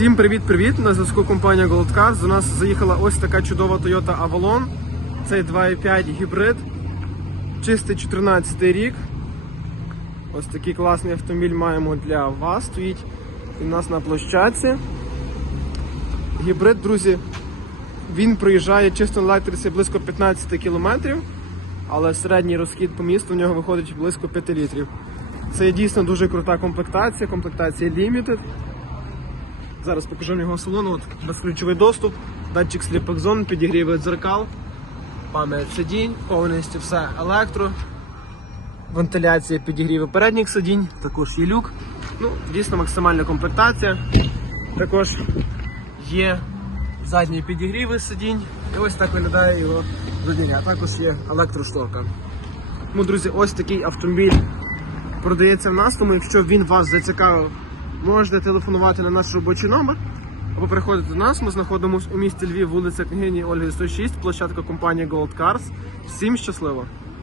Всім привіт-привіт! На зв'язку компанія Gold Cars. До нас заїхала ось така чудова Toyota Avalon. Цей 2.5 гібрид. Чистий 14 рік. Ось такий класний автомобіль маємо для вас. Стоїть у нас на площадці. Гібрид, друзі, він проїжджає чисто на електриці близько 15 км, але середній розхід по місту в нього виходить близько 5 літрів. Це дійсно дуже крута комплектація, комплектація Limited. Зараз покажу його салону. От безключовий доступ, датчик сліпих зон, підігріви дзеркал, пам'ять сидінь, повністю все електро, вентиляція підігріви передніх сидінь, також є люк. Ну, дійсно максимальна комплектація. Також є задні підігріви сидінь. І ось так виглядає його задіння. Також є електрошторка. Ну, друзі, ось такий автомобіль продається в нас, тому якщо він вас зацікавив, можете телефонувати на наш робочий номер або приходити до нас. Ми знаходимося у місті Львів, вулиця княгині Ольги 106, площадка компанії Gold Cars. Всім щасливо!